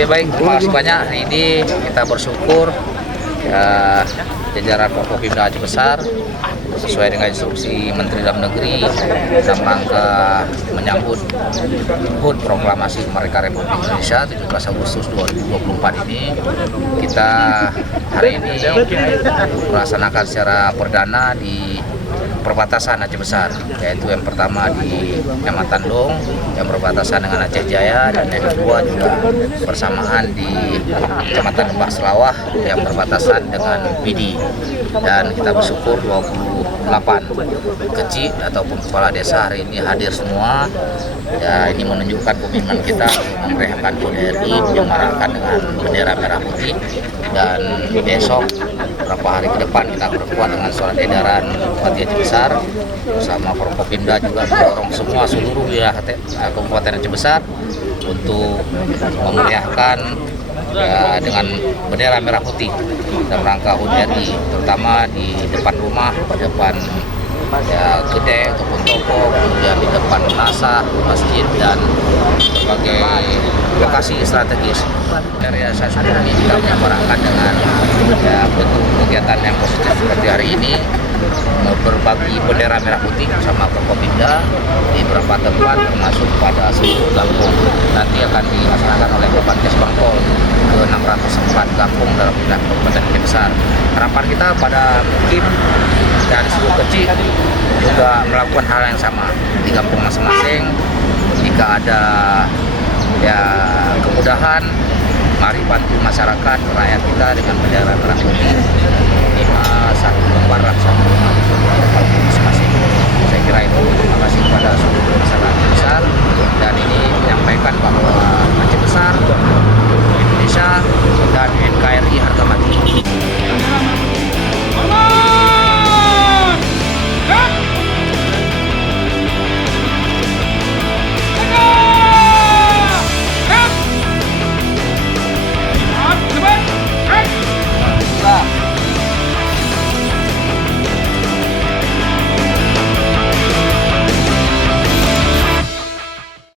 Oke baik, terima kasih banyak. Hari ini kita bersyukur ya, jajaran Forkopimda Aceh Besar sesuai dengan instruksi Menteri Dalam Negeri dalam rangka menyambut HUT Proklamasi Kemerdekaan Republik Indonesia 17 Agustus 2024 ini, kita hari ini melaksanakan secara perdana di perbatasan Aceh Besar, yaitu yang pertama di Kecamatan Dong yang berbatasan dengan Aceh Jaya, dan yang kedua juga bersamaan di Kecamatan Lembah Selawah yang berbatasan dengan Pidi. Dan kita bersyukur 28 kecil ataupun kepala desa hari ini hadir semua. Ya, ini menunjukkan komitmen kita memeriahkan HUT RI, menyemarakan dengan bendera merah putih. Dan besok beberapa hari ke depan kita berkuat dengan surat edaran Bupati Aceh Besar bersama Forkopimda juga mendorong semua seluruh wilayah Kabupaten Aceh Besar untuk memeriahkan ya, dengan bendera merah putih dalam rangka HUT RI, terutama di depan rumah, di depan ya, kedai ataupun toko, kemudian di depan NASA, masjid, dan berbagai lokasi strategis. Dari saya ini kita menyemarakan dengan ya, bentuk kegiatan yang positif seperti hari ini, berbagi bendera merah putih bersama Forkopimda di beberapa tempat, termasuk pada seluruh kampung. Nanti akan dilaksanakan oleh Kabupaten Bangpol ke 604 kampung dalam wilayah Kabupaten Aceh Besar. Harapan kita pada Mukim dan seluruh kecil juga melakukan hal yang sama di kampung masing-masing. Jika ada ya kemudahan, mari bantu masyarakat rakyat kita dengan bendera merah putih 5 1 lembar